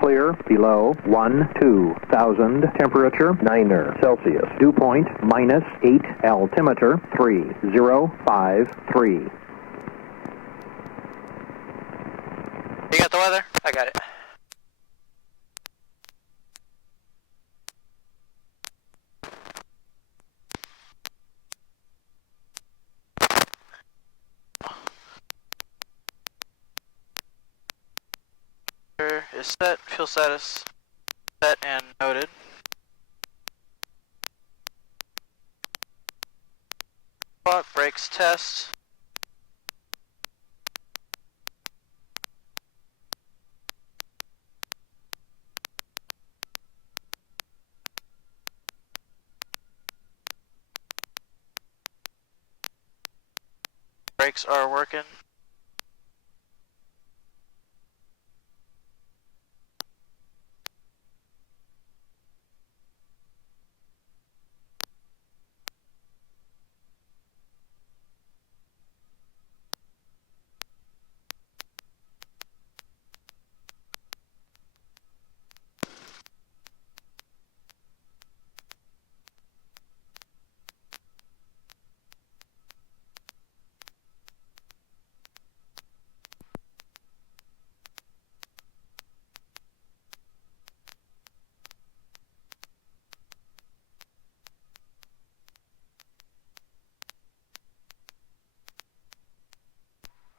clear, below 12,000, temperature 9 Celsius, dew point -8, altimeter 3053. You got the weather? I got it. Is set, fuel status set and noted. Brakes test. Brakes are working.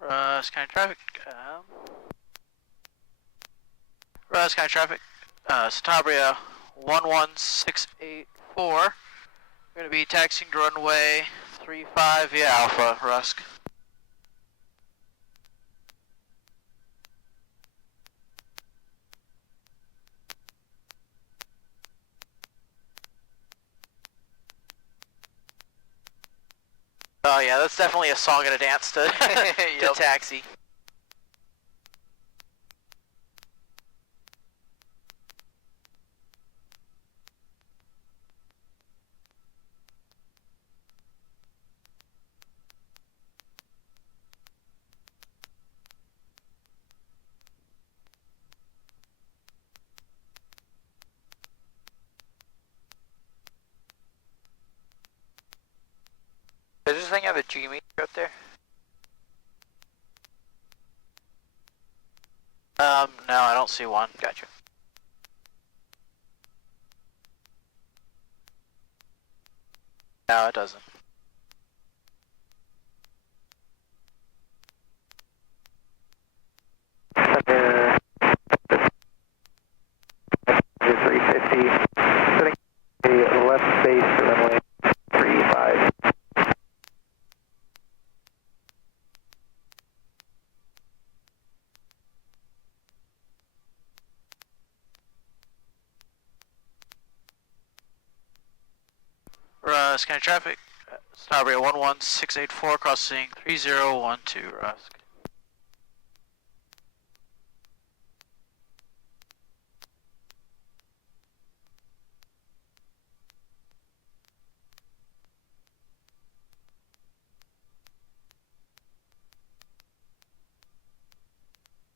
Russ County Traffic. Russ County Traffic. Santabria 11684. We're going to be taxiing to runway 35 via Alpha, Rusk. Oh yeah, that's definitely a song and a dance to, to taxi. Does this thing have a G meter up there? No, I don't see one. Gotcha. No, it doesn't. Under 350, setting a left base to runway 35. Rusk County Traffic. Santabria 11684 crossing 3012, Rusk.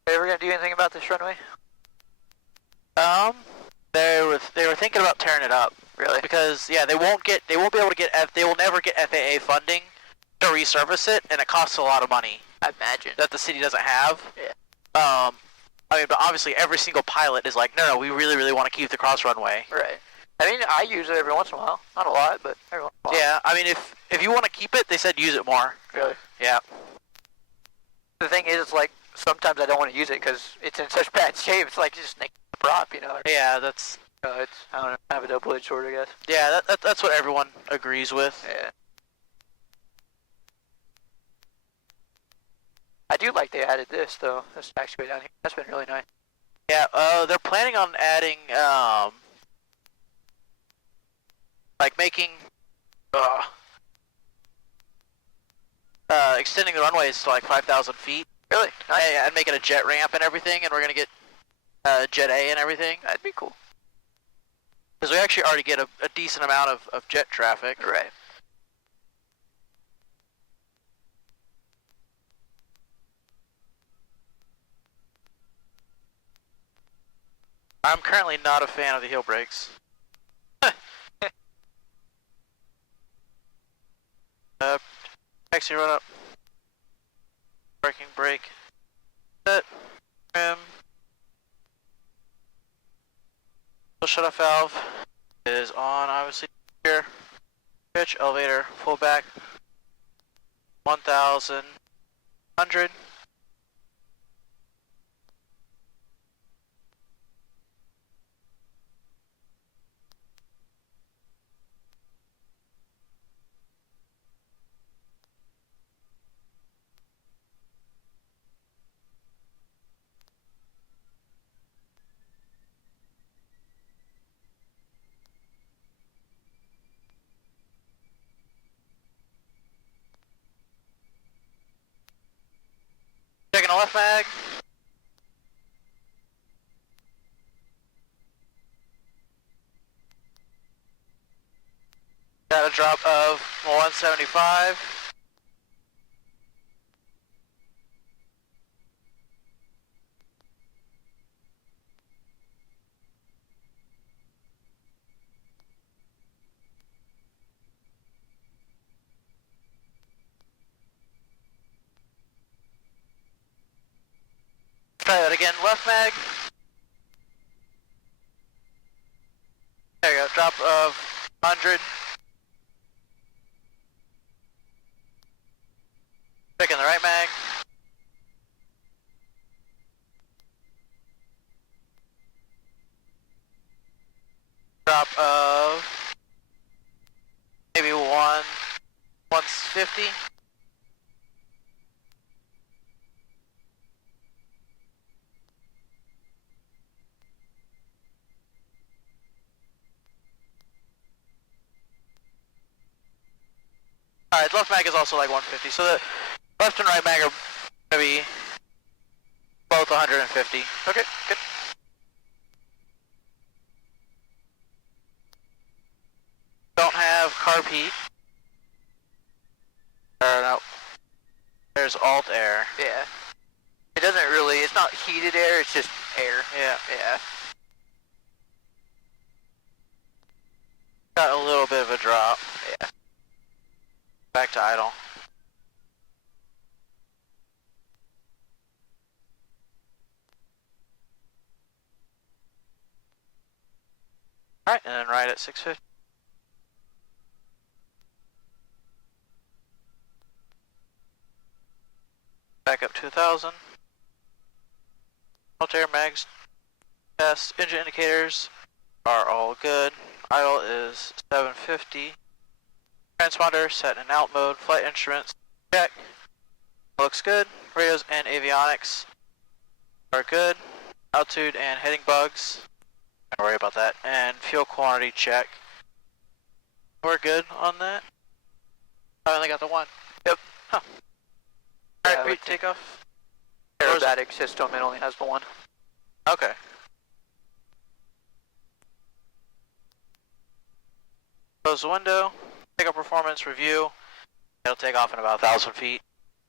Are you ever gonna do anything about this runway? They were thinking about tearing it up. Really? Because yeah, they won't be able to get they will never get FAA funding to resurface it, and it costs a lot of money I imagine. that the city doesn't have. Yeah. I mean, but obviously every single pilot is like, no, we really want to keep the cross runway. Right. I mean, I use it every once in a while. Not a lot, but every once in a while. Yeah, I mean, if you want to keep it, they said use it more. Really? Yeah. The thing is, it's like, sometimes I don't want to use it because it's in such bad shape. It's like just a prop, you know? Yeah, that's... It's, I don't know, kind of a double-edged sword, I guess. Yeah, that's what everyone agrees with. Yeah. I do like they added this, though. This taxiway down here. That's been really nice. Yeah, they're planning on adding, like making, extending the runways to like 5,000 feet. Really? Nice. Yeah, and making a jet ramp and everything, and we're gonna get Jet A and everything. That'd be cool. Because we actually already get a decent amount of jet traffic. Right. I'm currently not a fan of the heel brakes. Taxi run up. Parking brake. Set. Trim. Full shut off valve is on, obviously. Here. Pitch, elevator, full back. 1,100. Checking a left mag. Got a drop of 175. Try that again, left mag. There you go, drop of 100. Checking the right mag. Drop of maybe 150. Alright, left mag is also like 150, so the left and right mag are gonna be both 150. Okay, good. Don't have carb heat. No. There's alt air. Yeah. It doesn't really, it's not heated air, it's just air. Yeah. Yeah. Got a little bit of a drop. Yeah. Back to idle. Alright, and then right at 650. Back up to 1,000. Altair mags test. Engine indicators are all good. Idle is 750. Transponder set in out mode. Flight instruments check. Looks good. Radios and avionics are good. Altitude and heading bugs. Don't worry about that. And fuel quantity check. We're good on that. I only got the one. Yep. Huh. Yeah, Alright, with take off. Aerobatic system, it only has the one. Okay. Close the window. Take up performance review. It'll take off in about 1,000 feet.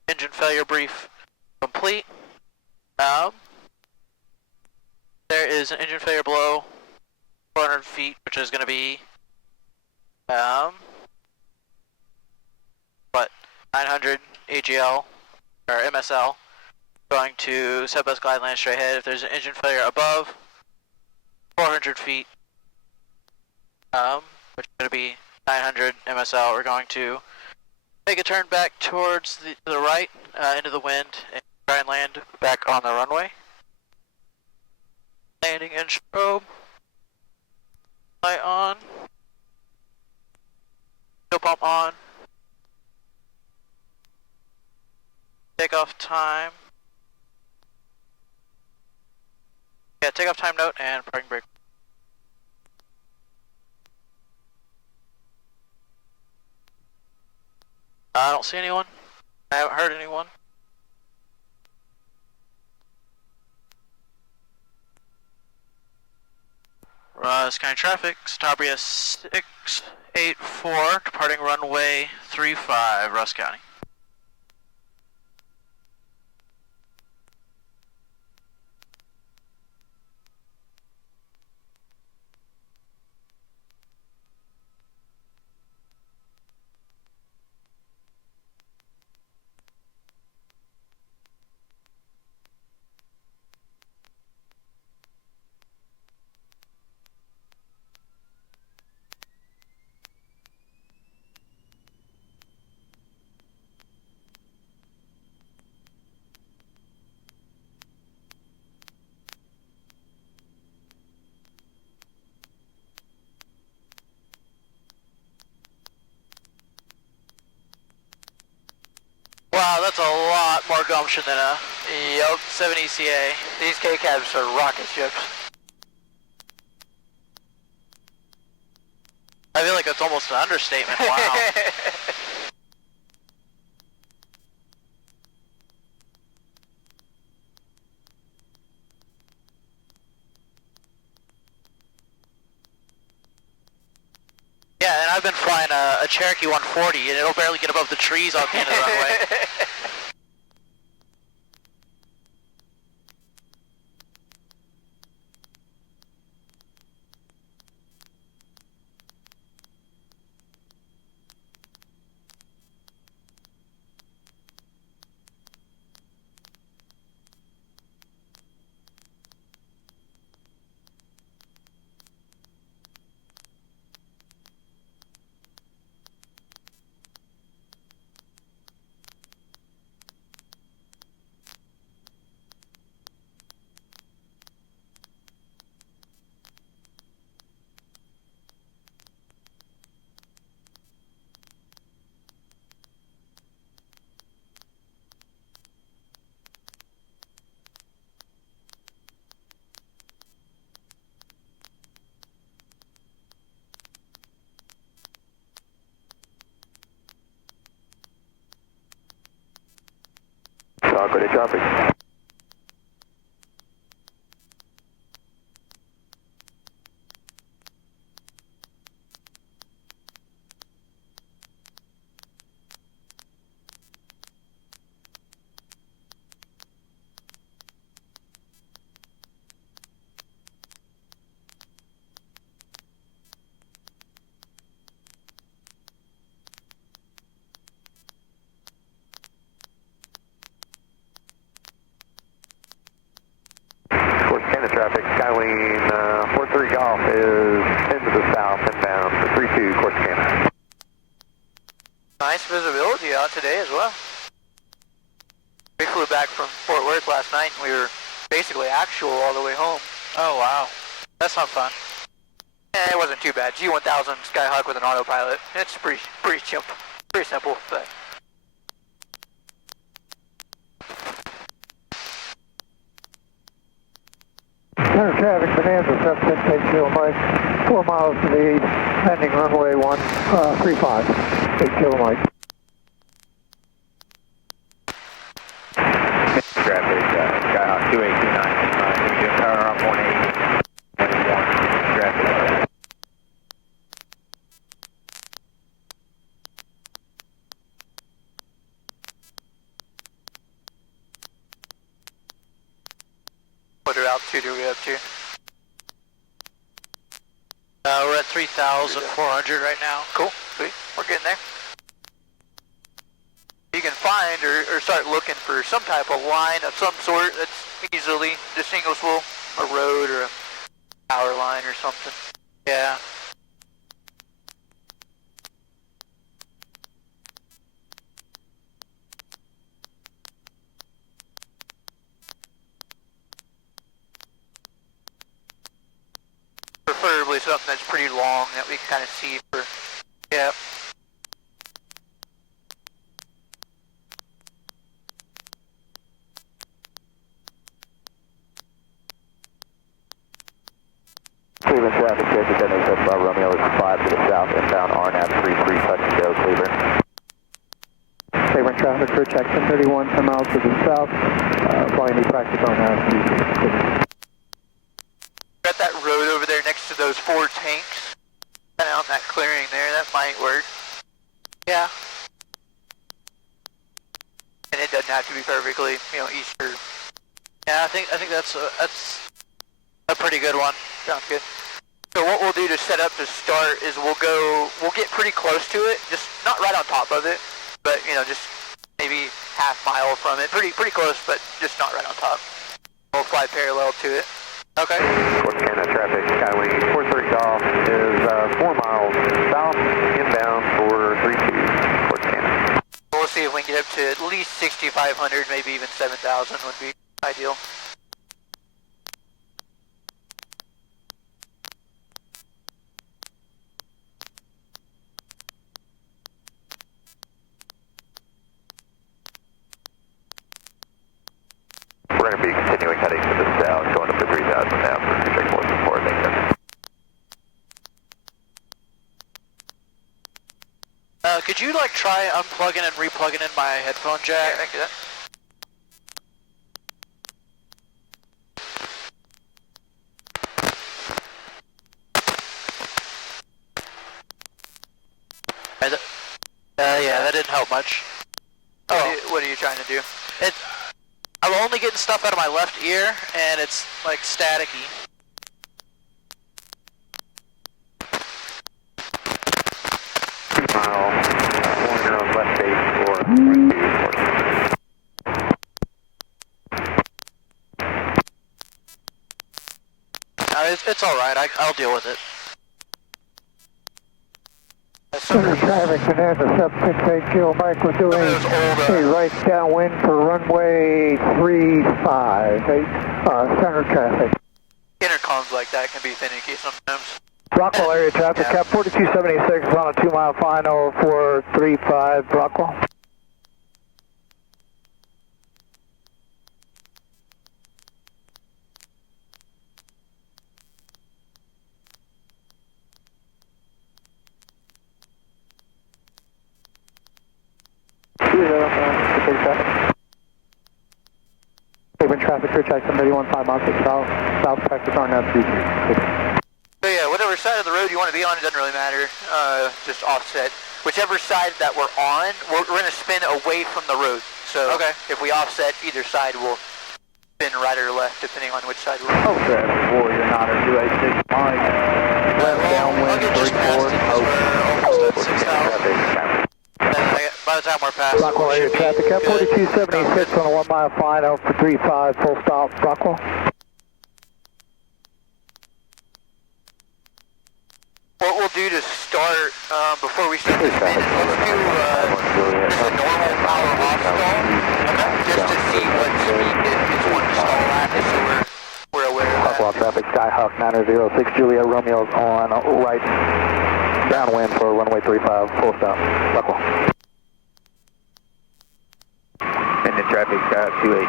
Engine failure brief complete. There is an engine failure below 400 feet, which is going to be, 900 AGL, or MSL, going to Southwest Glide land straight ahead. If there's an engine failure above 400 feet, which is going to be 900 MSL, we're going to make a turn back towards the right, into the wind, and try and land back on the runway. Landing in strobe. Light on. Fuel pump on. Takeoff time. Yeah, takeoff time note and parking brake. I don't see anyone. I haven't heard anyone. Sky traffic, Stabria 684, departing runway 35, Russ County. that's a lot more gumption than a Yep. 7 ECA. These K-cabs are rocket ships. I feel like that's almost an understatement. Wow. Yeah, and I've been flying a Cherokee 140, and it'll barely get above the trees on the end of the runway. Go to traffic. Canada traffic, Skylane 43 Golf is 10 to the south inbound for 32 Corsicana. Nice visibility out today as well. We flew back from Fort Worth last night and we were basically actual all the way home. Oh, wow. That's not fun. It wasn't too bad. G1000 Skyhawk with an autopilot. It's pretty simple, but Center traffic, Bonanza 710, 8 kilo Mike, 4 miles to the east, landing runway 135, 8 kilo Mike. Traffic, Skyhawk 2829, we do power up 180, 21, traffic. what altitude are we up to? We're at 3,400 right now. Cool, sweet, we're getting there. You can find or start looking for some type of line of some sort that's easily distinguishable, a road or a power line or something. Yeah. Preferably something that's pretty long that we can kind of see for, Yeah. Cleveland traffic, Desert Dennis at Romeo is 5 to the south inbound, RNAV 33, touch and go, Cleveland. Cleveland traffic, Rich Jackson 31, 10 miles to the south, flying the practice on that. got that road over there next to those 4 tanks. Kind of out in that clearing there, that might work. Yeah. And it doesn't have to be perfectly, easter. Yeah, I think that's a pretty good one. Sounds good. So what we'll do to set up to start is we'll get pretty close to it, just not right on top of it, but just maybe half mile from it. Pretty close, but just not right on top. We'll fly parallel to it. Okay. Corsicana traffic, Skylane 43 Golf is 4 miles south inbound for 32 Corsicana. We'll see if we can get up to at least 6,500, maybe even 7,000 would be ideal. could you like try unplugging and replugging in my headphone jack? Yeah, I can do that. Yeah, that didn't help much. What are you trying to do? I'm only getting stuff out of my left ear, and it's like staticky. 2 mile, pointer on left base for right base. It's alright, I'll deal with it. Center traffic, Bonanza 768 Kilo Mike, we're doing a right downwind for runway 35, center traffic. Intercoms like that can be finicky sometimes. Rockwell area traffic, cap 4276 on a 2 mile final for 35 Rockwell. Haven traffic, clear check, 31.5 miles south, south practice on that 3. So yeah, whatever side of the road you want to be on, it doesn't really matter. Just offset. Whichever side that we're on, we're going to spin away from the road. So Okay. if we offset either side, we'll spin right or left depending on which side we're on. Oh, traffic, Warrior 926 Mike. Left downwind, I'll get just past 34. it 'cause we're almost at 6,000. By the time we're past Rockwell it, area we should traffic, be cap good. 4276 on a 1 mile final for 35 full stop Rockwell. What we'll do to start, before we start the spin, is let's do just a normal power off stall, just to see what speed it's wanting to stall at, just so we're aware of that. Rockwell traffic, Skyhawk 906 Julia Romeo's on right downwind for runway 35, full stop. Rockwell. And the traffic, 28.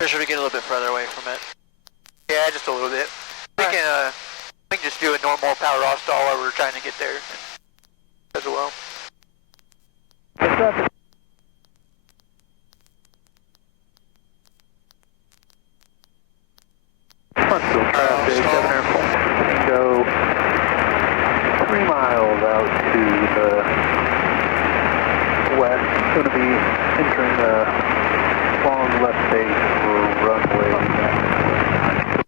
Or should we get a little bit further away from it? Yeah, just a little bit. We can just do a normal power off stall while we're trying to get there as well. Huntsville traffic, Governor Fulton, go 3 miles out to the west. Going to be entering the long left base for runway 36.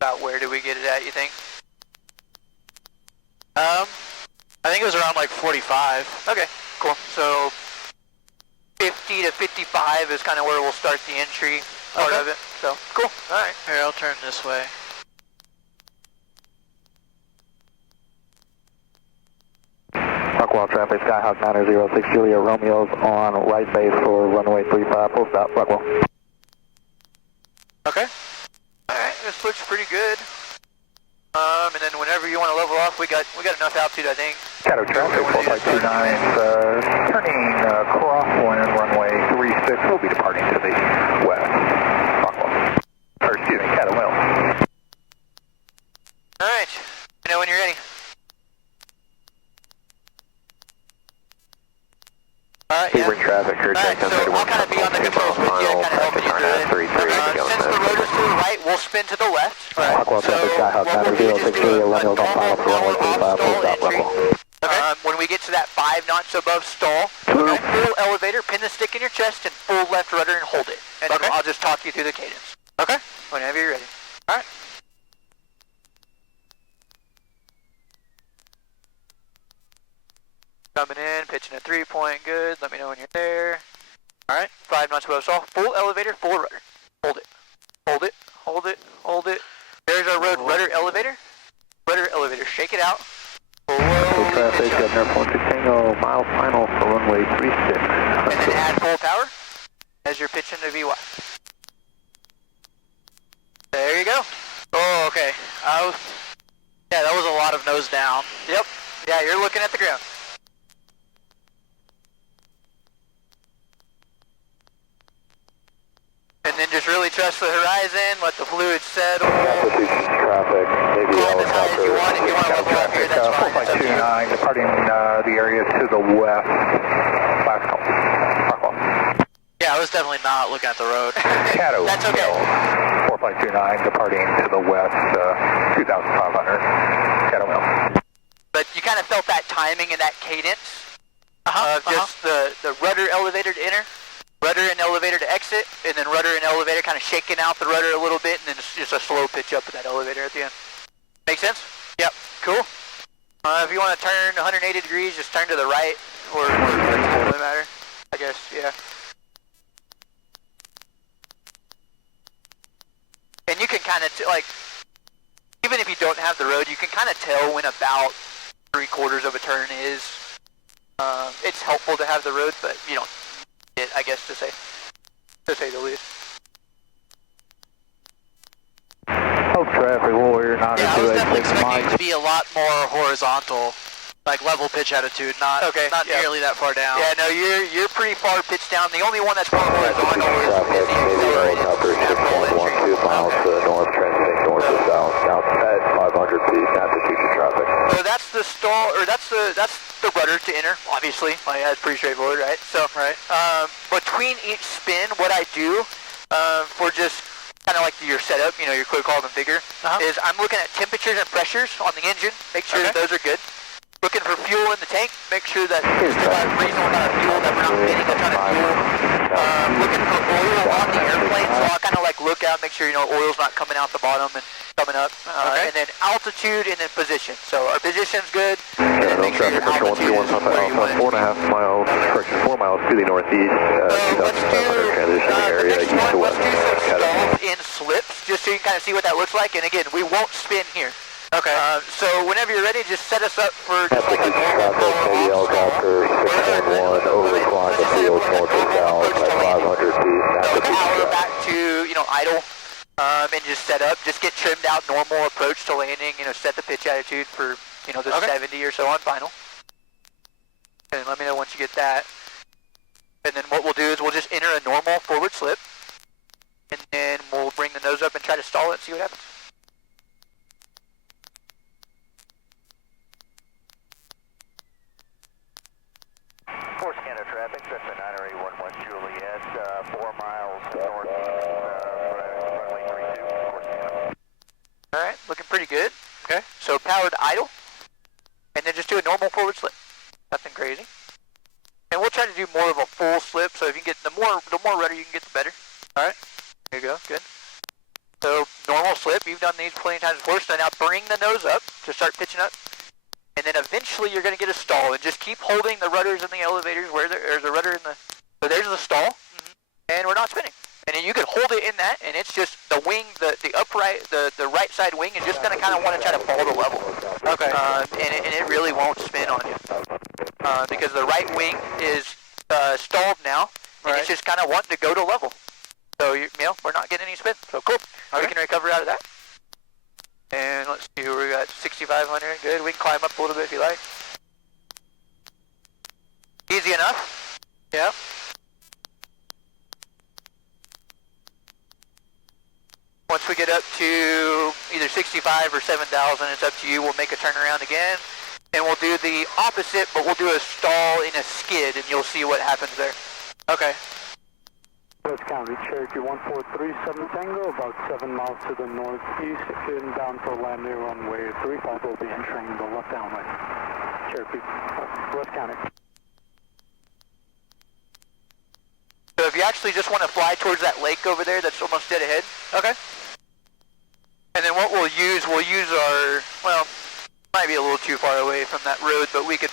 About where do we get it at, you think? I think it was around like 45. Okay, cool. So 50 to 55 is kind of where we'll start the entry part Okay. of it. So cool. All right. Here, I'll turn this way. Rockwell traffic, Skyhawk 906 Julia Romeo's on right base for runway 35, full stop. Rockwell. Okay. All right. This looks pretty good. And then whenever you want to level off, we got enough altitude, I think. Shadow traffic, 4529, turning crosswind runway 36, we'll be departing to the west. Rockwell. Or excuse me, Catamount. All right. You know when you're ready. Haven traffic, clear check, So I'll kind of be on the controls with you, kind of helping you through it. Since the road is to the right, we'll spin to the left. Rockwell traffic, Skyhawk 906 Julia Romeo's on final for runway 35, full stop. Rockwell. When we get to that 5 knots above stall, go full elevator, pin the stick in your chest, and full left rudder and hold it. And then I'll just talk you through the cadence. Okay. Whenever you're ready. All right. Coming in, pitching a 3-point, good. Let me know when you're there. All right, 5 knots above stall. Full elevator, full rudder. Hold it. Hold it. Hold it. Hold it. There's our road rudder elevator. Rudder elevator. Shake it out. Full traffic, Governor Fulton Tango, mile final for runway 36. And then add full power as you're pitching to VY. There you go. Oh, okay. Yeah, that was a lot of nose down. Yep. Yeah, you're looking at the ground. And then just really trust the horizon, let the fluid settle. Traffic, maybe Climb as high as you want. If you want to level up here, that's fine. It's up to you. 4.29, departing the area to the west. Last call. Rockwell. Yeah, I was definitely not looking at the road. Caddo. That's okay. 4.29, departing to the west, 2,500. Caddo Mill. But you kind of felt that timing and that cadence of just the rudder elevator to enter, rudder and elevator to exit, and then rudder and elevator kind of shaking out the rudder a little bit, and then just a slow pitch up in that elevator at the end. Make sense? Yep. Cool. If you want to turn 180 degrees, just turn to the right, or it doesn't really matter. I guess, yeah. And you can kind of, like, even if you don't have the road, you can kind of tell when about 3/4 of a turn is. It's helpful to have the road, but you don't need it, I guess, to say the least. Hope traffic, Warrior, Yeah, I was definitely 9286 expecting it Mike. to be a lot more horizontal, like level pitch attitude, not yeah. nearly that far down. Yeah, no, you're pretty far pitched down. The only one that's more horizontal is the accelerated snap roll entry. 2 miles to the north, transiting north to south, south at 500 feet, Massachusetts traffic. So that's the stall, or that's the rudder to enter, obviously. Like, that's pretty straightforward, right? So, between each spin, what I do for just kind of like your setup, you know, your quick call configure, is I'm looking at temperatures and pressures on the engine, make sure that those are good. Looking for fuel in the tank, make sure that we still have reasonable amount of fuel, that we're not spending a ton of fuel. Looking for oil on the airplane, so I'll kind of like look out, make sure, you know, oil's not coming out the bottom and coming up. And then altitude and then position. So our position's good, and then make sure your altitude is where you want it to be. 4.5 miles, correction, 4 miles to the northeast, Let's do 2,500 transitioning the area, next east to one, west. let's do some stalls in slips, just so you can kind of see what that looks like. And again, we won't spin here. Okay. So whenever you're ready, just set us up for just like a normal power off stall. Overclock the field north to south at 500 feet. So power back to, you know, idle, and just set up. Just get trimmed out, normal approach to landing, you know, set the pitch attitude for, you know, the 70 or so on final. And let me know once you get that. And then what we'll do is we'll just enter a normal forward slip, and then we'll bring the nose up and try to stall it and see what happens. Four scanner traffic, Cessna 90811 Juliet, 4 miles northeast, runway 32, four scanner. Alright, looking pretty good. Okay. So power to idle, and then just do a normal forward slip. Nothing crazy. And we'll try to do more of a full slip, so if you can get the more rudder you can get, the better. Alright. There you go, good. So normal slip, you've done these plenty of times before, so now bring the nose up to start pitching up. And then eventually you're going to get a stall, and just keep holding the rudders in the elevators where there's a rudder in the, so there's the stall, and we're not spinning. And then you can hold it in that, and it's just the wing, the upright, the right side wing is just going to kind of want to try to fall to level. Okay. And it really won't spin on you. Because the right wing is stalled now, and it's just kind of wanting to go to level. So, you know, we're not getting any spin. So cool. We can recover out of that. And let's see who we got. 6,500. Good. We can climb up a little bit if you like. Easy enough. Yeah. Once we get up to either 65 or 7,000, it's up to you. We'll make a turnaround again. And we'll do the opposite, but we'll do a stall in a skid, and you'll see what happens there. Okay. West County, Cherokee 1437 Tango, about 7 miles to the northeast, inbound for landing runway 35, will be entering the left downway. Cherokee, West County. So if you actually just want to fly towards that lake over there that's almost dead ahead. Okay. And then what we'll use our, well, might be a little too far away from that road, but we could,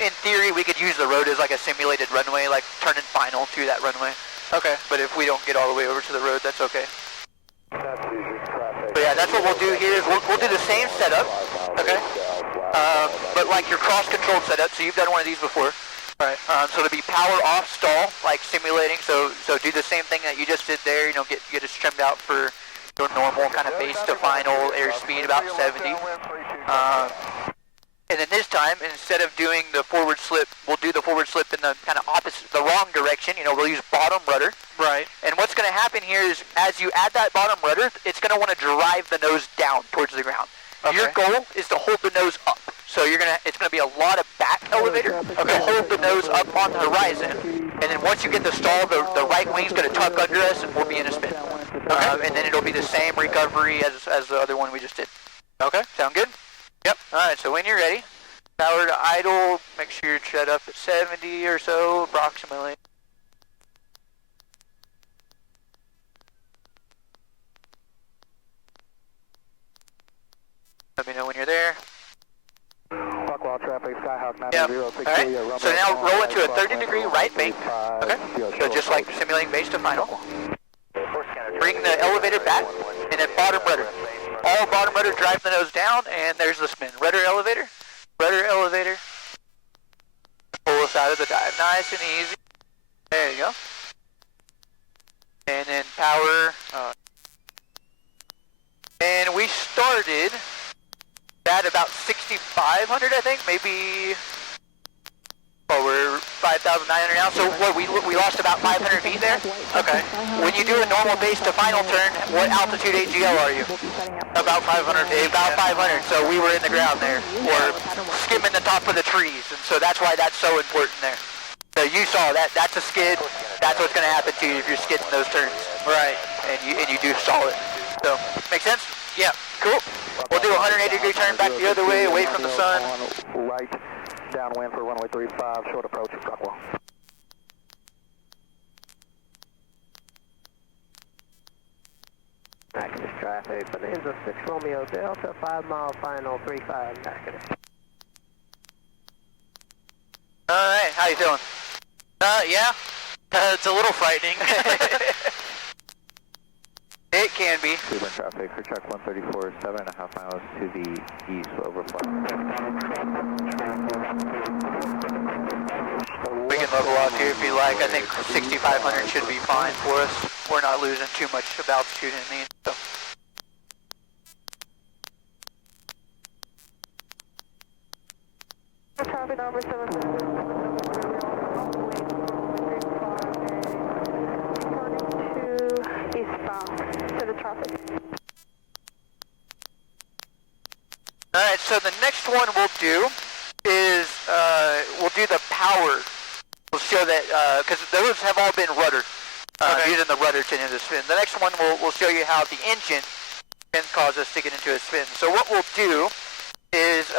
in theory, we could use the road as like a simulated runway, like turning final to that runway. Okay. But if we don't get all the way over to the road, that's okay. But yeah, that's what we'll do here is we'll do the same setup, okay? But like your cross-controlled setup, so you've done one of these before. Right. So it'll be power off stall, like simulating, so do the same thing that you just did there, you know, get us trimmed out for your normal kind of base to final airspeed, about 70. And then this time, instead of doing the forward slip, we'll do the forward slip in the kind of opposite, the wrong direction. You know, we'll use bottom rudder. Right. And what's going to happen here is, as you add that bottom rudder, it's going to want to drive the nose down towards the ground. Okay. Your goal is to hold the nose up. So it's going to be a lot of back elevator to hold the nose up on the horizon. And then once you get the stall, the right wing's going to tuck under us and we'll be in a spin. And then it'll be the same recovery as the other one we just did. Okay. Sound good? Yep. Alright, so when you're ready, power to idle, make sure you're set up at 70 or so, approximately. Let me know when you're there. Buckwall traffic, Skyhawk Yep. 906. Alright, so now roll into a 30-degree right bank. Okay. So just like simulating base to final. Bring the elevator back, and then bottom rudder. All bottom rudder, drive the nose down, and there's the spin. Rudder elevator, pull us out of the dive. Nice and easy. There you go. And then power. And we started at about 6,500, I think, maybe. Oh, we're 5,900 now, so what, we lost about 500 feet there? Okay. When you do a normal base to final turn, what altitude AGL are you? About 500 feet. About 500, so we were in the ground there, or skimming the top of the trees, and so that's why that's so important there. So you saw that, that's a skid, that's what's going to happen to you if you're skidding those turns. Right. And you do stall it. So, make sense? Yeah. Cool. We'll do a 180-degree turn back the other way, away from the sun. Right, downwind for runway 35, short approach at Buckwall. Active traffic, Bonanza 6 Romeo Delta, 5 mile final, 35 negative. Alright, how you feeling? Yeah. It's a little frightening. It can be. Cleveland traffic for check 134, 7.5 miles to the east, overflow. We can level off here if you like. I think 6,500 should be fine for us. We're not losing too much of altitude in these. So. Traffic number 7. Alright, so the next one we'll do is, we'll do the power. We'll show that, because those have all been rudder, using the rudder to enter the spin. The next one we'll show you how the engine can cause us to get into a spin. So what we'll do is,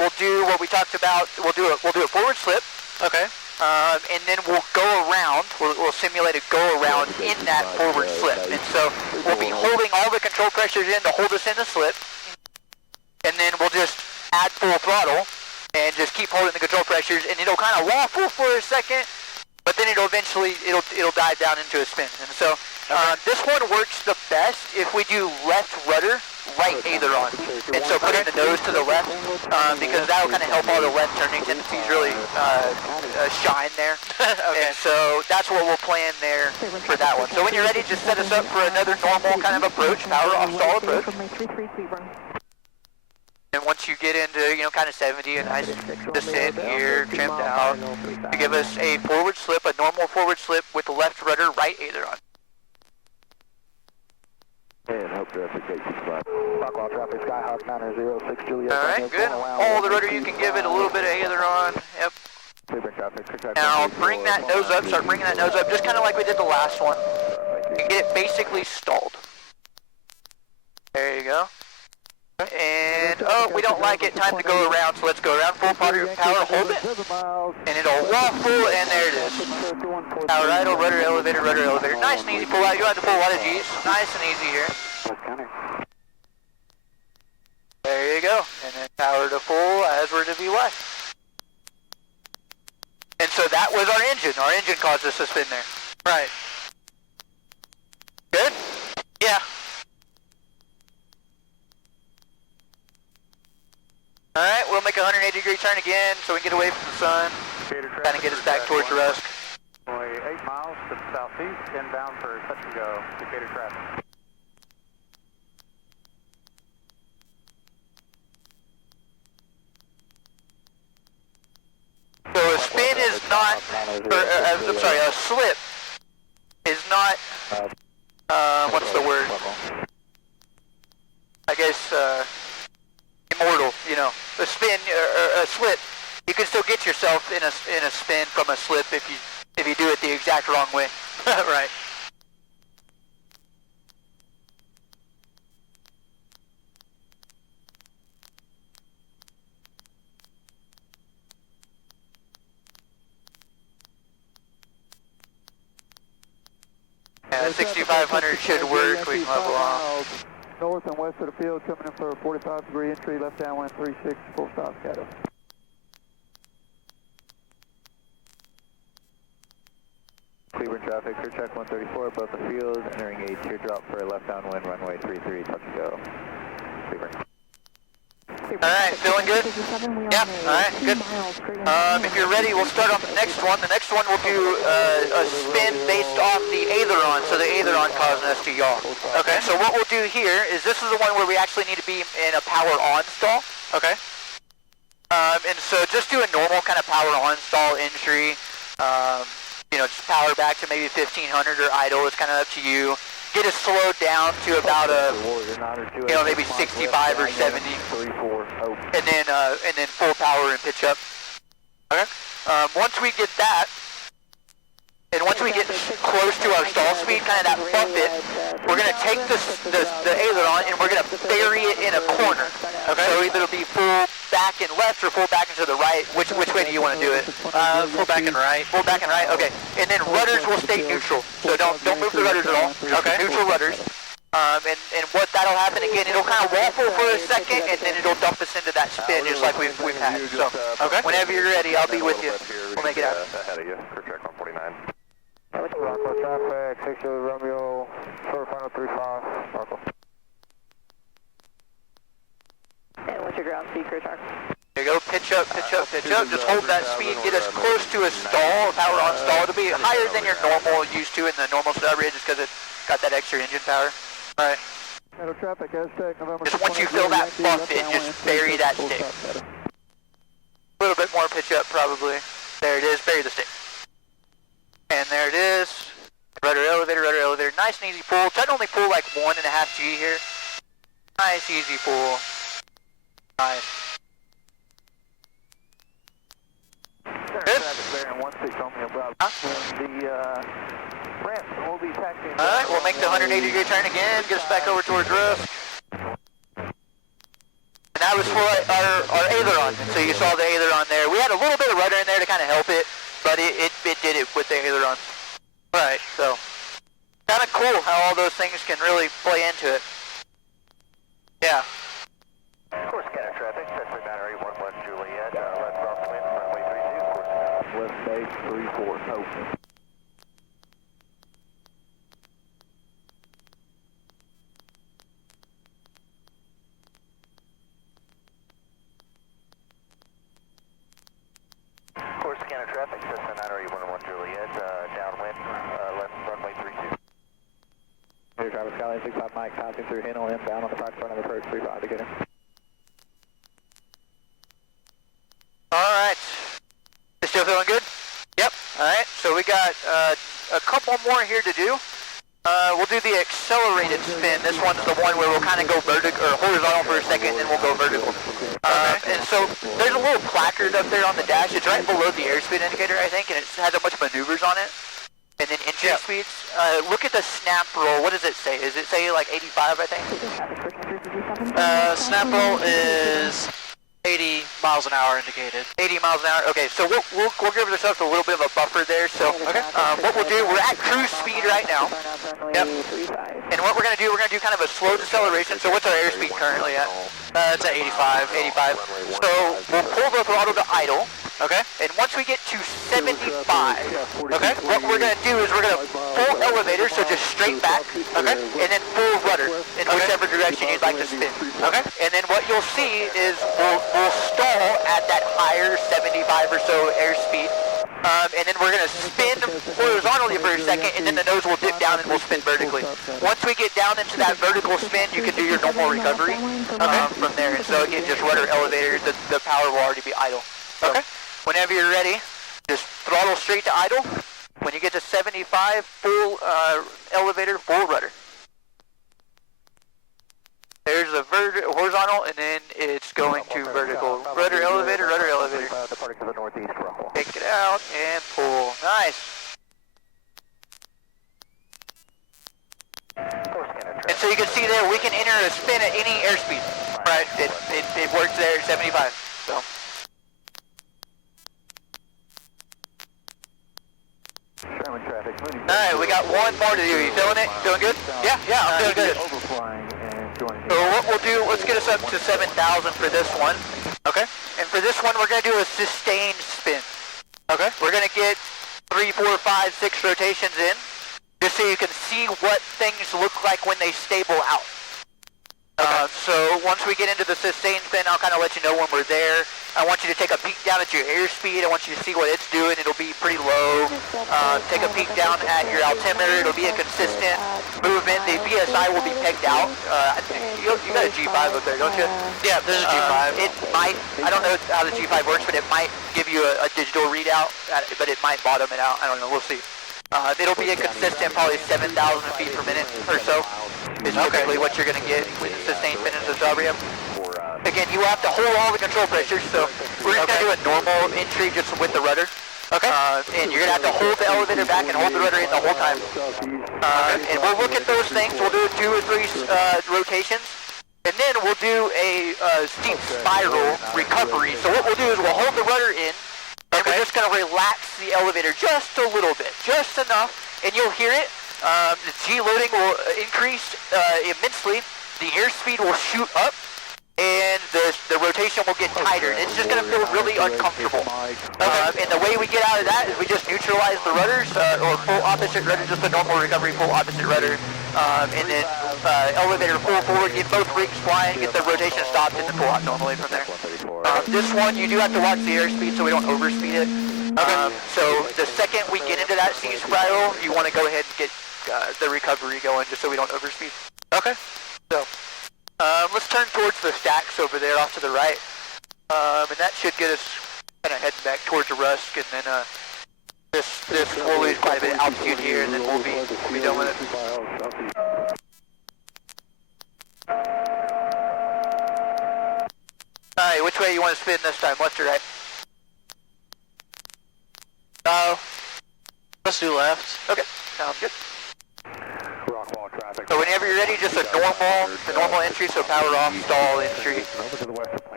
we'll do what we talked about, we'll do a forward slip. Okay. And then we'll go around, we'll simulate a go around in that forward slip. And so we'll be holding all the control pressures in to hold us in the slip. And then we'll just add full throttle and just keep holding the control pressures, and it'll kind of waffle for a second, but then it'll eventually, it'll dive down into a spin. And so this one works the best if we do left rudder, right aileron. And so putting the nose to the left, because that'll kind of help all the left turning tendencies really shine there. Okay. And so that's what we'll plan there for that one. So when you're ready, just set us up for another normal kind of approach, power off stall approach. And once you get into, kind of 70, a nice descent here, trimmed out, you give us a forward slip, a normal forward slip with the left rudder, right aileron. And hope traffic 865. Buckwall traffic, Skyhawk 906 Juliet. All right, good. All the rudder you can give it, a little bit of aileron. Yep. Cleveland traffic for check Now bring that nose up, start bringing that nose up, just kind of like we did the last one. And get it basically stalled. There you go. And, oh, we don't like it, time to go around, so let's go around, full power, hold it, and it'll waffle, and there it is. Power idle, rudder elevator, nice and easy pull out, you don't have to pull a lot of G's, nice and easy here. There you go, and then power to full as we're to VY. And so that was our engine caused us to spin there. Right. Good? Yeah. Alright, we'll make a 180-degree turn again so we can get away from the sun, kind of get us back towards Rusk. 8 miles to the southeast, inbound for touch and go, Decatur traffic. I'm sorry, a slip is not, what's the word? I guess, immortal, you know. A spin, or a slip, you can still get yourself in a spin from a slip if you do it the exact wrong way. Right. Yeah, 6500 should work. We can level off. North and west of the field, coming in for a 45-degree entry, left downwind 36, full stop, Shadow. Cleveland traffic, clear check 134 above the field, entering a teardrop for a left downwind, runway 33, touch and go. Cleveland. Alright, feeling good? Yeah, alright, good. If you're ready, we'll start on the next one. The next one will do a spin based off the aileron, so the aileron causing us to yaw. Okay, so what we'll do here is this is the one where we actually need to be in a power on stall. Okay. And so just do a normal kind of power on stall entry. You know, just power back to maybe 1500 or idle, it's kind of up to you. Get it slowed down to about you know, maybe 65 or 70, and then full power and pitch up. Okay. Once we get that, and once we get close to our stall speed, kind of that buffet, we're gonna take the aileron and we're gonna bury it in a corner. Okay. So either it'll be full back and left or full back and to the right. Which way do you want to do it? Full back and right. Full back and right. Okay. And then rudders will stay neutral. So don't move the rudders at all. Okay. Neutral rudders. And what that'll happen again, it'll kind of waffle for a second, and then it'll dump us into that spin just like we've had. So, okay. Whenever you're ready, I'll be with you. We'll make it happen. Ahead of you, clear check 149. Rockwell traffic, 6 Romeo, short final 35, Rockwell. And what's your ground speed, Chris? There you go, pitch up, pitch up, pitch up. Just hold that speed, get us close to a stall, a power on stall. It'll be higher than your normal used to in the normal sub rig just because it's got that extra engine power. All right. Meadow traffic, Aztec, November. Just once you feel that buffet, just bury that stick. A little bit more pitch up probably. There it is, bury the stick. And there it is. Rudder elevator, nice and easy pull. Try to only pull like 1.5 G here. Nice, easy pull. Nice. Good. Alright, we'll make the 180-degree turn again, get us back over towards Rusk. And that was for our aileron, so you saw the aileron there. We had a little bit of rudder in there to kind of help it, but it did it with the aileron. Alright, so kind of cool how all those things can really play into it. Yeah. Course scanner traffic, Century Battery, 1 Juliet, left crosswind, runway 32, course west base 34, open. Course scanner traffic, Century Battery, 1 Juliet, downwind, left runway 32. Air driver Skyline 65 Mike, passing through Hinnell, inbound on the back front of the approach 35 to get him. Alright. You still feeling good? Yep. Alright, so we got a couple more here to do. We'll do the accelerated spin. This one's the one where we'll kind of go vertical or horizontal for a second, and then we'll go vertical. And so there's a little placard up there on the dash. It's right below the airspeed indicator, I think, and it has a bunch of maneuvers on it. And then entry speeds. Look at the snap roll. What does it say? Does it say like 85, I think? Snap roll is 80 miles an hour indicated. 80 miles an hour. Okay, so we'll give ourselves a little bit of a buffer there. So what we'll do, we're at cruise speed right now. Yep. And what we're gonna do kind of a slow deceleration. So what's our airspeed currently at? It's at 85. 85. So we'll pull the throttle to idle. Okay. And once we get to 75, okay, what we're gonna do is we're gonna full elevator, so just straight back. Okay. And then full rudder in whichever direction you'd like to spin. Okay. And then what you'll see is we'll stall at that higher 75 or so airspeed. And then we're going to spin horizontally for a second, and then the nose will dip down and we'll spin vertically. Once we get down into that vertical spin, you can do your normal recovery from there. And so again, just rudder elevator, the power will already be idle. Okay. Whenever you're ready, just throttle straight to idle. When you get to 75, full elevator, full rudder. There's a horizontal, and then it's going to vertical. Rudder elevator, rudder elevator. Departing to the northeast, rumble. Take it out and pull. Nice. And so you can see there, we can enter a spin at any airspeed. Right, it works there at 75. So. Sherman traffic, moving. Alright, we got one more to do. You feeling it? Feeling good? Yeah, I'm feeling good. Overflying and joining. So what we'll do, let's get us up to 7,000 for this one. Okay. And for this one, we're going to do a sustained spin. Okay. We're going to get 3, 4, 5, 6 rotations in, just so you can see what things look like when they stable out. So once we get into the sustained spin, I'll kind of let you know when we're there. I want you to take a peek down at your airspeed. I want you to see what it's doing. It'll be pretty low. Take a peek down at your altimeter. It'll be a consistent movement. The VSI will be pegged out. I think you got a G5 up there, don't you? Yeah, there's a G5. It might, I don't know how the G5 works, but it might give you a digital readout, but it might bottom it out. I don't know. We'll see. It'll be a consistent probably 7,000 feet per minute or so. Is typically what you're going to get with sustained spin into the Zabrium. Again, you will have to hold all the control pressures, so we're just going to do a normal entry just with the rudder. Okay. And you're going to have to hold the elevator back and hold the rudder in the whole time. And we'll look at those things. We'll do 2 or 3 rotations. And then we'll do a steep spiral recovery. So what we'll do is we'll hold the rudder in, and we're just going to relax the elevator just a little bit, just enough, and you'll hear it. The G loading will increase immensely. The airspeed will shoot up, and the rotation will get tighter. It's just going to feel really uncomfortable. And the way we get out of that is we just neutralize the rudders, or full opposite rudder, just a normal recovery, full opposite rudder, and then elevator full forward, get both rigs flying, get the rotation stopped, and then pull out normally from there. This one, you do have to watch the airspeed so we don't overspeed it. So the second we get into that C spiral, you want to go ahead and get the recovery going just so we don't overspeed. Okay. So let's turn towards the stacks over there off to the right. And that should get us kind of heading back towards the Rusk, and then we'll lose quite a bit of altitude here, and then we'll be done with it. Alright, which way you want to spin this time, left or right? Let's do left. Okay, sounds good. Rockwall traffic. So whenever you're ready, just the normal entry, so power off, stall entry,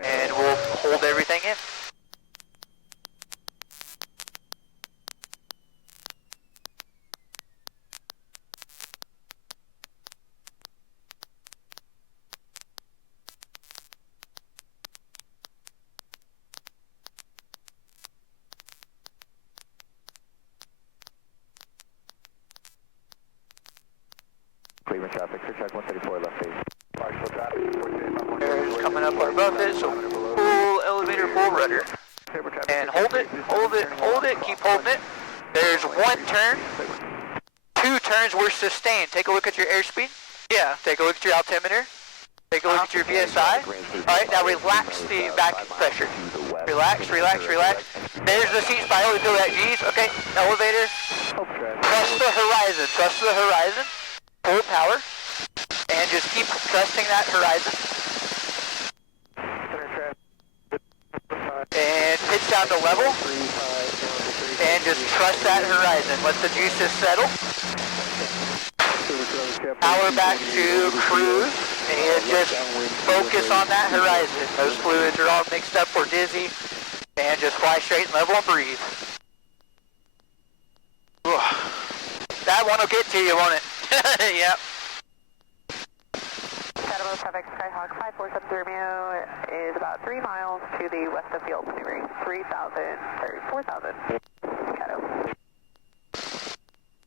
and we'll hold everything in. Cleveland traffic, check 134 left base. Partial traffic. There's coming up above it, so full elevator, full rudder. And hold it, hold it, hold it, keep holding it. There's 1 turn, 2 turns, we're sustained. Take a look at your airspeed. Yeah. Take a look at your altimeter. Take a look at your VSI. Alright, now relax the back pressure. Relax, relax, relax. There's the seat spiral, we feel that G's. Okay, elevator. Trust the horizon, trust the horizon. Full power, and just keep trusting that horizon. And pitch down to level, and just trust that horizon. Let the juices settle. Power back to cruise, and just focus on that horizon. Those fluids are all mixed up or dizzy, and just fly straight and level and breathe. That one will get to you, won't it? Yep. Shadow traffic, Skyhawk 547 Romeo is about 3 miles to the west of field, maneuvering 4,000. Shadow.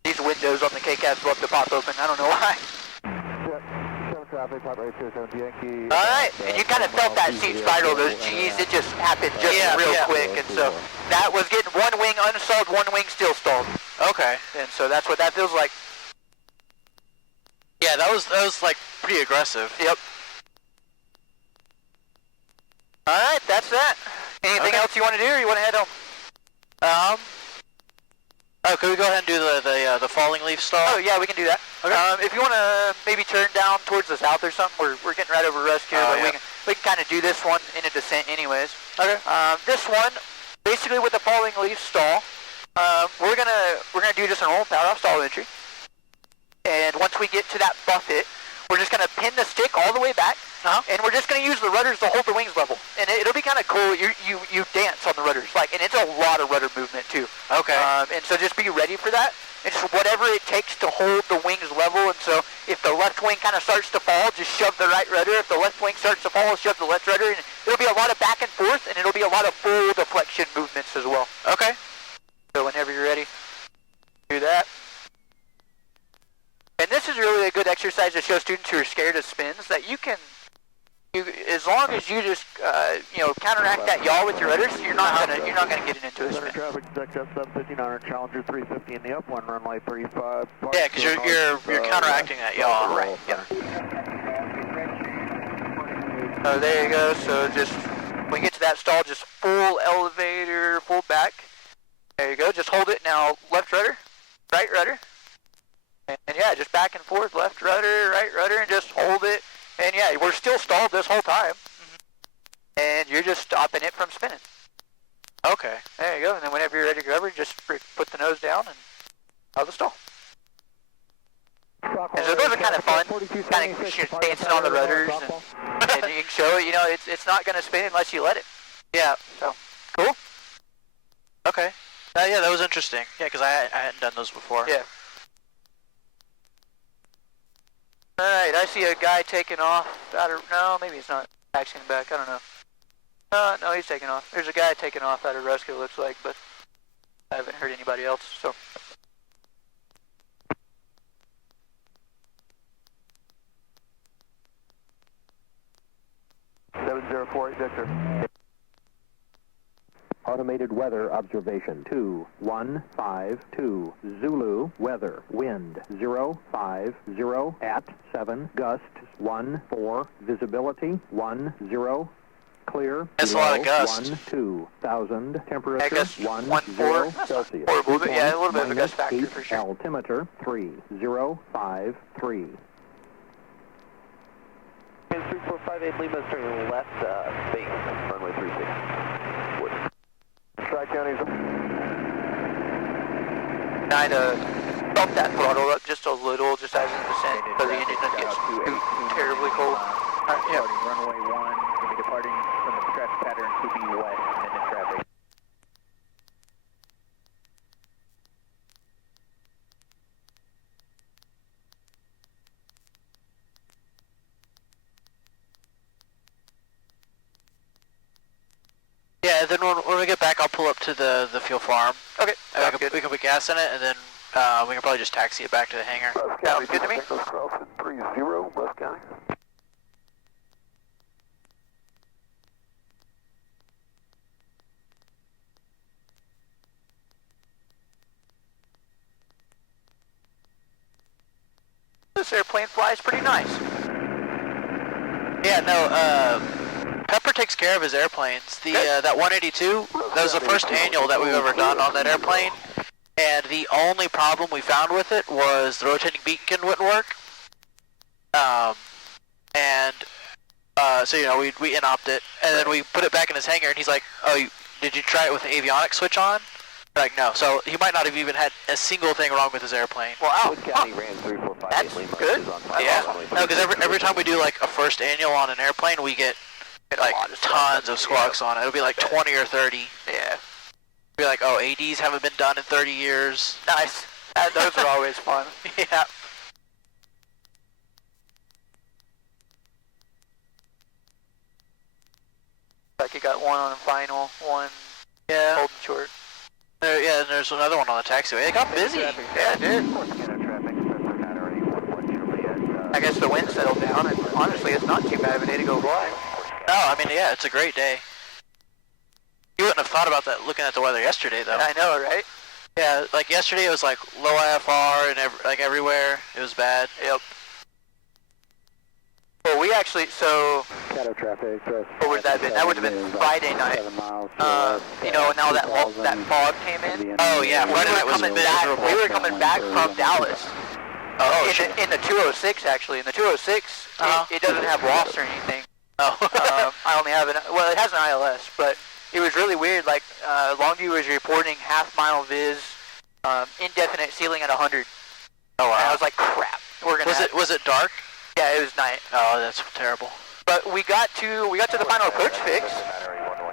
These windows on the KCABs love to pop open, I don't know why. Alright, and you kind of felt that seat spiral, those G's, it just happened just real quick, and so that was getting 1 wing unstalled, 1 wing still stalled. Okay. And so that's what that feels like. Yeah, that was like pretty aggressive. Yep. Alright, that's that. Anything else you want to do, or you want to head home? Oh, could we go ahead and do the falling leaf stall? Oh yeah, we can do that. Okay. If you want to maybe turn down towards the south or something, we're getting right over Rusk here, but yeah. we can kind of do this one in a descent anyways. Okay. This one, basically with the falling leaf stall, we're gonna do just a normal power off stall entry, and once we get to that buffet, we're just gonna pin the stick all the way back, and we're just gonna use the rudders to hold the wings level, and it'll be kind of cool. You dance on the rudders, and it's a lot of rudder movement too. Okay. And so just be ready for that. And just whatever it takes to hold the wings level. And so if the left wing kind of starts to fall, just shove the right rudder. If the left wing starts to fall, shove the left rudder. And it'll be a lot of back and forth, and it'll be a lot of full deflection movements as well. Okay. So whenever you're ready, do that. And this is really a good exercise to show students who are scared of spins that you can, as long as you just counteract that yaw with your rudders, you're not gonna get it into a spin. Traffic, deck up 759, Challenger 350 in the up, one runway 35. Yeah, because you're counteracting that yaw. Right. Yep. So there you go. So just when you get to that stall, just full elevator, full back. There you go. Just hold it now. Left rudder, right rudder, and yeah, just back and forth. Left rudder, right rudder, and just hold it. And yeah, we're still stalled this whole time, and you're just stopping it from spinning. Okay. There you go. And then whenever you're ready to recover, just put the nose down and out of the stall. And so those are kind of fun, kind of dancing on the rudders, and you can show it. It's not going to spin unless you let it. Yeah. So cool. Okay. Yeah, that was interesting. Yeah, because I hadn't done those before. Yeah. Alright, I see a guy taking off. No, maybe he's not taxiing back. I don't know. No, he's taking off. There's a guy taking off out of Rusk, it looks like, but I haven't heard anybody else, so. Victor. Automated weather observation 2152 Zulu weather wind 050 at 7 gusts 14 visibility 10 clear That's a lot of gust. 12,000 temperature I guess 10 Celsius horrible, but yeah, a little bit of a minus gust factor 8 for sure. altimeter 3053 3458 Lima, turning left, base, runway 36. Tri-Counties. Kind of bump that throttle up just a little, just as in descent, so the engine doesn't get too terribly cold. Yeah. Departing runway 1, going to be departing from the stretch pattern to be west and in traffic. Yeah, then when we get back, I'll pull up to the fuel farm. Okay, sounds good. We can put gas in it, and then we can probably just taxi it back to the hangar. Sounds good to me. Crossing 30, West County. This airplane flies pretty nice. Yeah, no, Pepper takes care of his airplanes. That 182, that was the first annual that we've ever done on that airplane, and the only problem we found with it was the rotating beacon wouldn't work. So we in-opt it, and then we put it back in his hangar, and he's like, "Oh, did you try it with the avionics switch on?" We're like, no. So he might not have even had a single thing wrong with his airplane. Wow. Wood County ran 3458 That's Lima. good. Is on Yeah. runway No, because every time we do like a first annual on an airplane, we get like tons of squawks on it. It'll be like 20 or 30. Yeah. Be like, oh, ADs haven't been done in 30 years. Nice. Those are always fun. Yeah. Like you got one on the final, one Yeah. holding short. Yeah, and there's another one on the taxiway. It got busy. Yeah, it did. I guess the wind settled down, and honestly, it's not too bad of a day to go fly. No, I mean, yeah, it's a great day. You wouldn't have thought about that looking at the weather yesterday, though. I know, right? Yeah, like yesterday it was like low IFR and everywhere. It was bad. Yep. Well, we actually, so, Shadow traffic. what would that have been? That would have been Friday night. 7 miles to the west, You know, and all that fog came in. Oh, yeah, Friday night was miserable. We were coming back from Dallas. Oh, in the 206, actually. In the 206, it doesn't have WAFs or anything. Oh. I only have well, it has an ILS, but it was really weird. Like, Longview was reporting half-mile viz, indefinite ceiling at 100. Oh, wow. And I was like, crap. We're gonna Was it dark? Yeah, it was night. Oh, that's terrible. But we got to the final approach fix,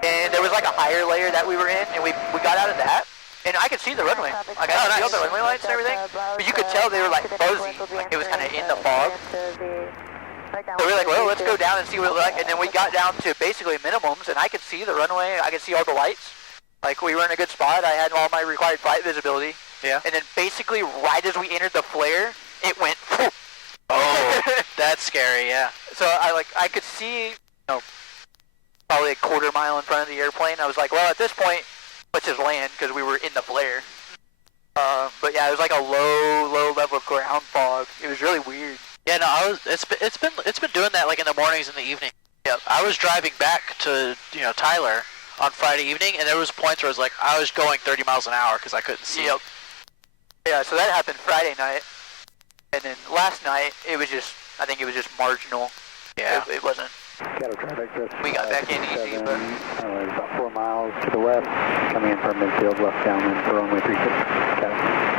and there was like a higher layer that we were in, and we got out of that, and I could see the runway. Like, I could see all the runway lights and everything, but you could tell they were like fuzzy, like it was kind of in the fog. So we were like, well, let's go down and see what it looked like, and then we got down to basically minimums, and I could see the runway, I could see all the lights. Like, we were in a good spot, I had all my required flight visibility. Yeah. And then basically right as we entered the flare, it went, poof. Oh, that's scary, yeah. So I could see, probably a quarter mile in front of the airplane. I was like, well, at this point, let's just land, because we were in the flare. But yeah, it was like a low level of ground fog. It was really weird. Yeah, no, it's been doing that like in the mornings and the evening. Yeah, I was driving back to Tyler on Friday evening, and there was points where I was like, I was going 30 miles an hour because I couldn't see. Yep. Yeah, so that happened Friday night, and then last night I think it was just marginal. Yeah. It wasn't. Shadow traffic. We got back in easy, but about 4 miles to the west, coming in from midfield, left downwind for runway 36.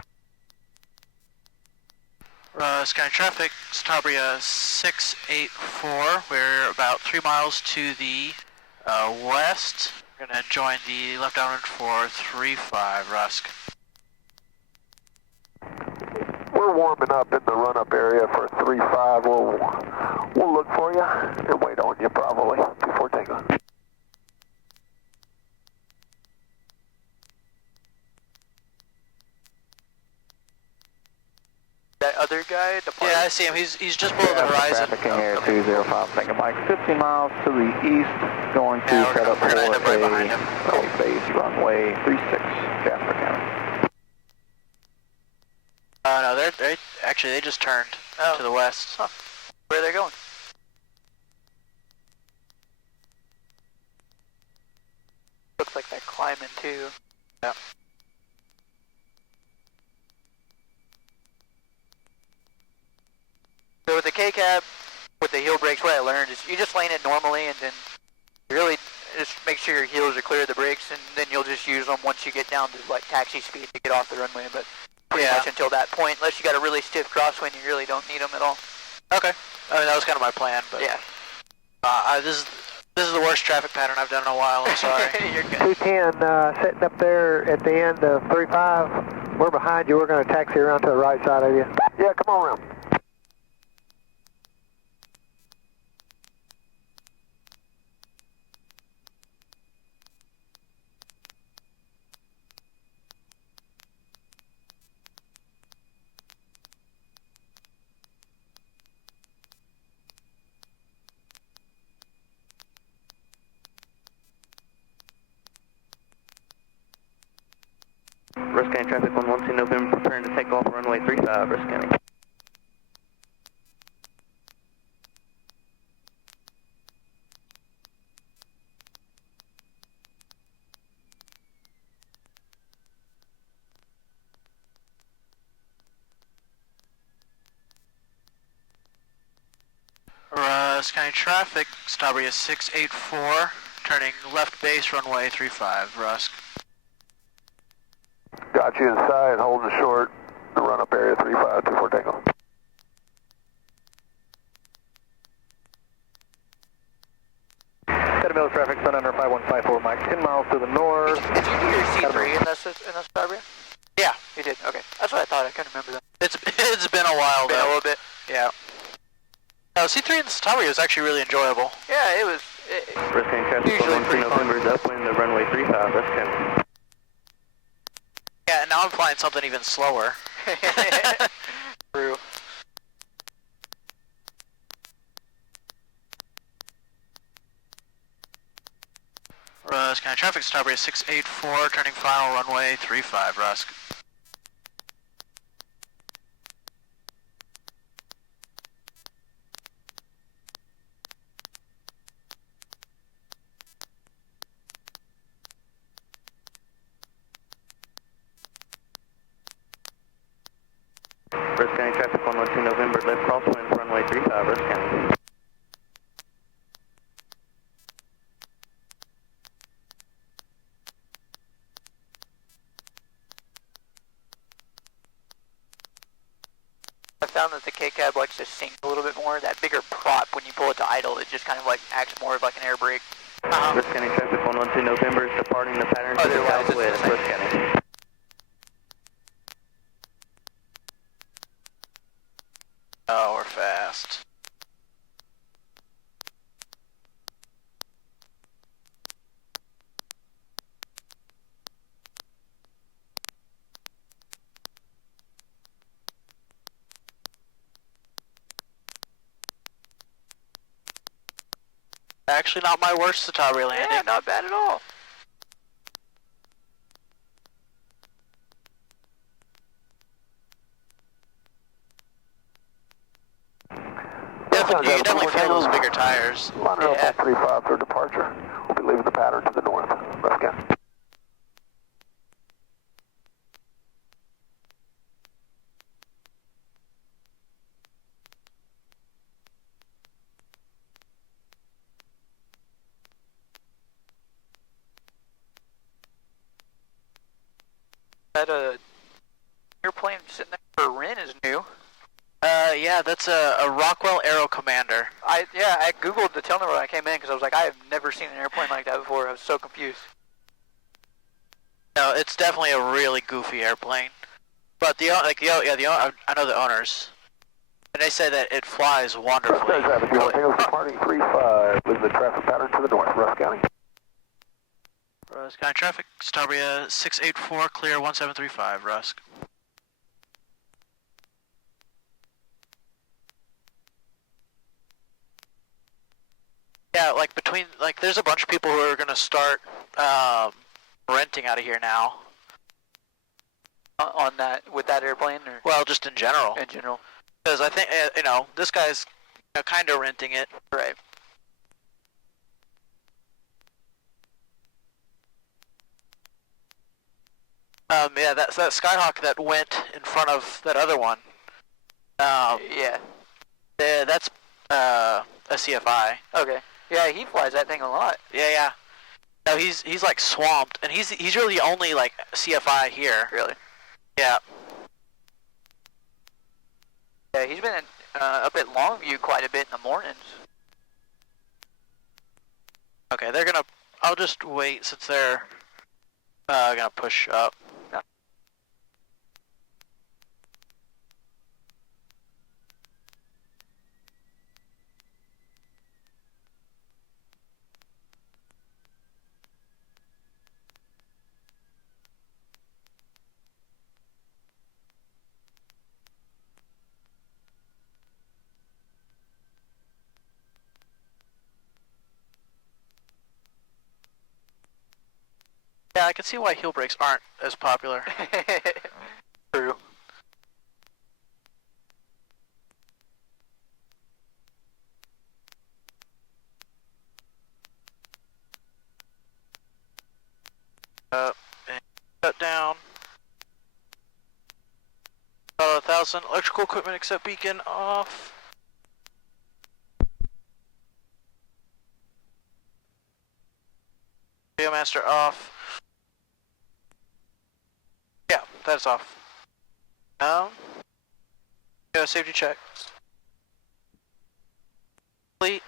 Sky traffic, Stabria 684. We're about 3 miles to the west. We're going to join the left downwind for 35, Rusk. We're warming up in the run-up area for 35. We'll look for you and wait on you probably before takeoff. that other guy departed. Yeah, I see him. He's just below the horizon. Traffic in here, 205, Tango Mike, 50 miles to the east, going to set up for a early phase runway 36, Jasper County. No, they actually just turned to the west. Huh. Where are they going? Looks like they're climbing too. Yeah. So with the K-cab, with the heel brakes, what I learned is you just lane it normally, and then you really just make sure your heels are clear of the brakes, and then you'll just use them once you get down to like taxi speed to get off the runway. But pretty much until that point, unless you got a really stiff crosswind, you really don't need them at all. Okay. I mean, that was kind of my plan, but yeah. This is the worst traffic pattern I've done in a while. I'm sorry. You're good. 210 sitting up there at the end of 35. We're behind you. We're going to taxi around to the right side of you. Yeah, come on around. Rusk County traffic 112 November, preparing to take off runway 35, Rusk County. Rusk County traffic, Stabria 684, turning left base runway 35, Rusk. Got you inside, holding short, the run-up area 35, 24 Tango. Center Mills traffic, Sun under 5154, Mike, 10 miles to the north. Did you do your C3 in this Stabria? Yeah. You did? Okay. That's what I thought. I couldn't remember that. It's been a while, Been a though. little bit. Yeah. No, C3 in Stabria was actually really enjoyable. Yeah, it was. Rusk County traffic 113 November is upwind to runway 35, Rusk County. Yeah, and now I'm flying something even slower. True. Rusk County traffic, Stabria 684, turning final runway 35, Rusk. Rusk County traffic 112 November, left crosswind, runway 35, Rusk County. I found that the K-Cab likes to sink a little bit more. That bigger prop, when you pull it to idle, it just kind of like acts more of like an air brake. Rusk County traffic 112 November is departing the pattern to the Otherwise, it's southwest, the same. Rusk County. Oh, we're fast. Actually, not my worst Citabria landing. Yeah, not bad at all. Definitely, you can definitely feel those bigger tires. Line up on 35 for departure. We'll be leaving the pattern to the north. Rusk County. That airplane sitting next to Ren is new. Yeah, that's a Rockwell Aero Commander. I googled the tail number when I came in because I was like, I have never seen an airplane like that before. I was so confused. No, it's definitely a really goofy airplane. But I know the owners, and they say that it flies wonderfully. Rusk County traffic, Tango departing 35, leaving the traffic pattern to the north. Rusk County. Rusk County traffic, Citabria 684, clear 1735, Rusk. Yeah, like there's a bunch of people who are gonna start renting out of here now. On that, with that airplane, or? Well, just in general. In general. Because I think, this guy's kind of renting it. Right. Yeah, that's that Skyhawk that went in front of that other one. Yeah. That's a CFI. Okay. Yeah, he flies that thing a lot. Yeah. No, he's like swamped, and he's really the only like CFI here. Really? Yeah. Yeah, he's been up at Longview quite a bit in the mornings. Okay, I'll just wait since they're gonna push up. Yeah, I can see why heel brakes aren't as popular. True. And shut down. About 1,000. Electrical equipment except beacon off. Radio master off. Yeah, that's off. Safety check. Complete.